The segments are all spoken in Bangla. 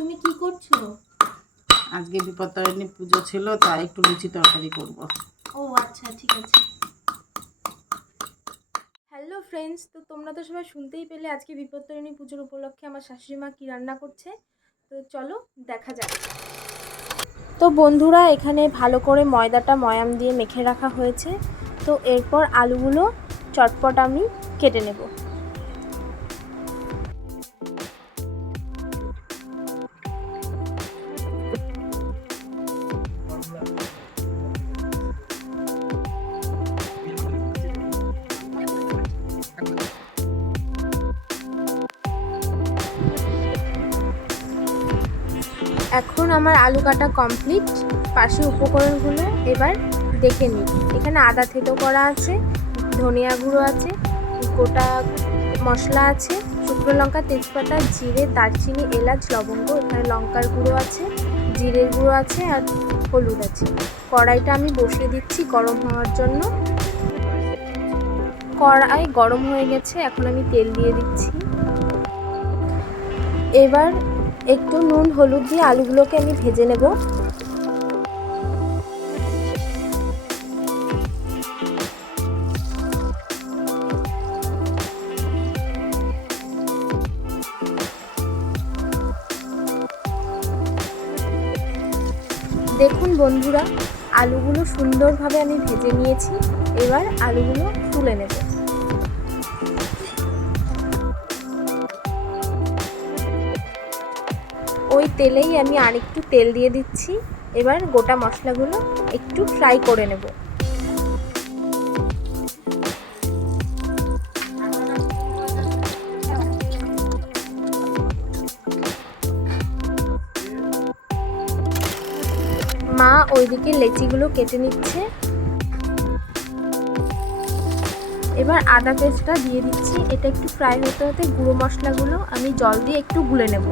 তুমি কি করছো? আজকে বিপত্তারিণী পুজো ছিল, তাই একটু লুচি তরকারি করব। ও আচ্ছা, ঠিক আছে। হ্যালো ফ্রেন্ডস, তো তোমরা তো সবাই শুনতেই পেলে আজকে বিপত্তারিণী পুজোর উপলক্ষে আমার শাশুড়ি মা কী রান্না করছে। তো চলো দেখা যাক। তো বন্ধুরা, এখানে ভালো করে ময়দাটা ময়াম দিয়ে মেখে রাখা হয়েছে। তো এরপর আলুগুলো চটপট আমি কেটে নেব। এখন আমার আলু কাটা কমপ্লিট। পাশে উপকরণগুলো এবার দেখে নিই। এখানে আদা থেতো করা আছে, ধনিয়া গুঁড়ো আছে, গোটা মশলা আছে, শুকনো লঙ্কা, তেজপাতা, জিরে, দারচিনি, এলাচ, লবঙ্গ, এখানে লঙ্কার গুঁড়ো আছে, জিরের গুঁড়ো আছে আর হলুদ আছে। কড়াইটা আমি বসিয়ে দিচ্ছি গরম হওয়ার জন্য। কড়াই গরম হয়ে গেছে, এখন আমি তেল দিয়ে দিচ্ছি। এবার একটু নুন হলুদ দিয়ে আলুগুলোকে আমি ভেজে নেব। দেখুন বন্ধুরা, আলুগুলো সুন্দরভাবে আমি ভেজে নিয়েছি। এবার আলুগুলো তুলে নেব। ওই তেলেই আমি আরেকটু তেল দিয়ে দিচ্ছি। এবার গোটা মশলাগুলো একটু ফ্রাই করে নেব। মা ওইদিকে লেচিগুলো কেটে নিচ্ছে। এবার আদা পেস্টটা দিয়ে দিচ্ছি। এটা একটু ফ্রাই হতে হতে গুঁড়ো মশলাগুলো আমি জল দিয়ে একটু গুলে নেব।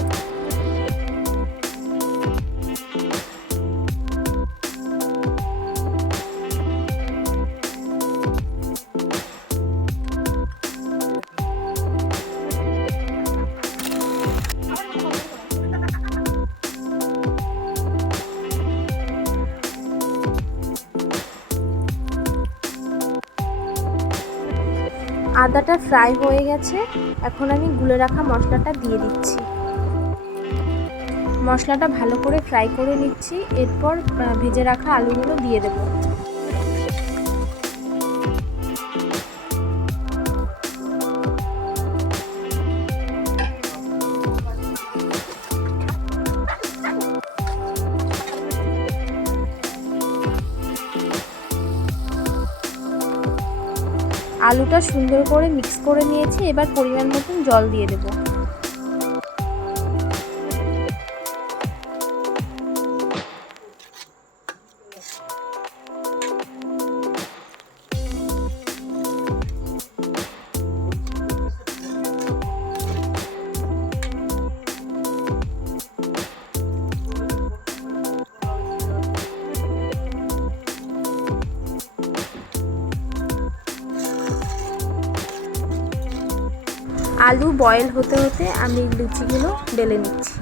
আদাটা ফ্রাই হয়ে গেছে, এখন আমি গুলে রাখা মশলাটা দিয়ে দিচ্ছি। মশলাটা ভালো করে ফ্রাই করে নিচ্ছি। এরপর ভেজে রাখা আলুগুলো দিয়ে দেব। আলুটা সুন্দর করে মিক্স করে নিয়েছি। এবার পরিমাণ মতন জল দিয়ে দেব। আলু বয়েল হতে হতে আমি লুচিগুলো বেলে নিচ্ছি।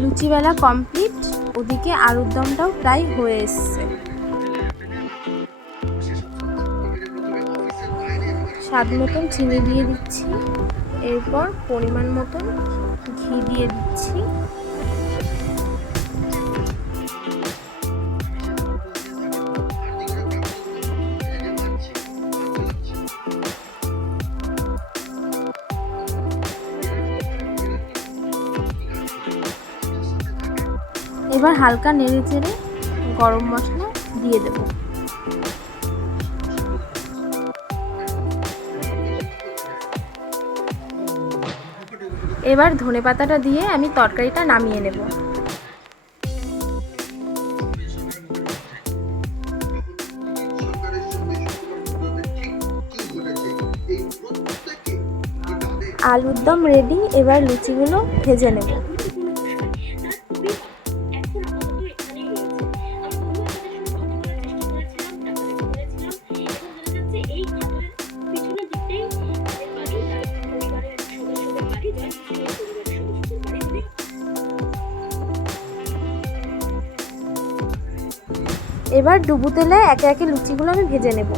লুচি বেলা কমপ্লিট। ওদিকে আলুর দমটাও প্রায় হয়ে এসছে। স্বাদ মতন চিনি দিয়ে দিচ্ছি। এরপর পরিমাণ মতন ঘি দিয়ে দিচ্ছি। এবার হালকা নেড়ে চেড়ে গরম মশলা দিয়ে দেব। এবার ধনেপাতাটা দিয়ে আমি তরকারিটা নামিয়ে নেব। আলুর দম রেডি। এবার লুচিগুলো ভেজে নেব। এবার ডুবো তেলে একে একে লুচিগুলো আমি ভেজে নেব।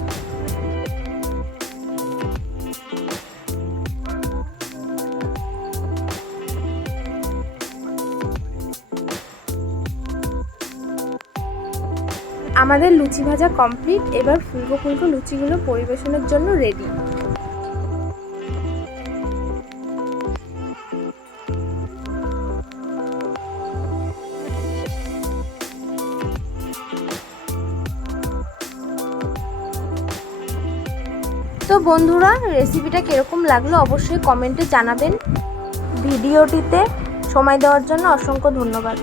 আমাদের লুচি ভাজা কমপ্লিট। এবার ফুলকো ফুলকো লুচিগুলো পরিবেশনের জন্য রেডি। তো বন্ধুরা, রেসিপিটা কীরকম লাগলো অবশ্যই কমেন্টে জানাবেন। ভিডিওটিতে সময় দেওয়ার জন্য অসংখ্য ধন্যবাদ।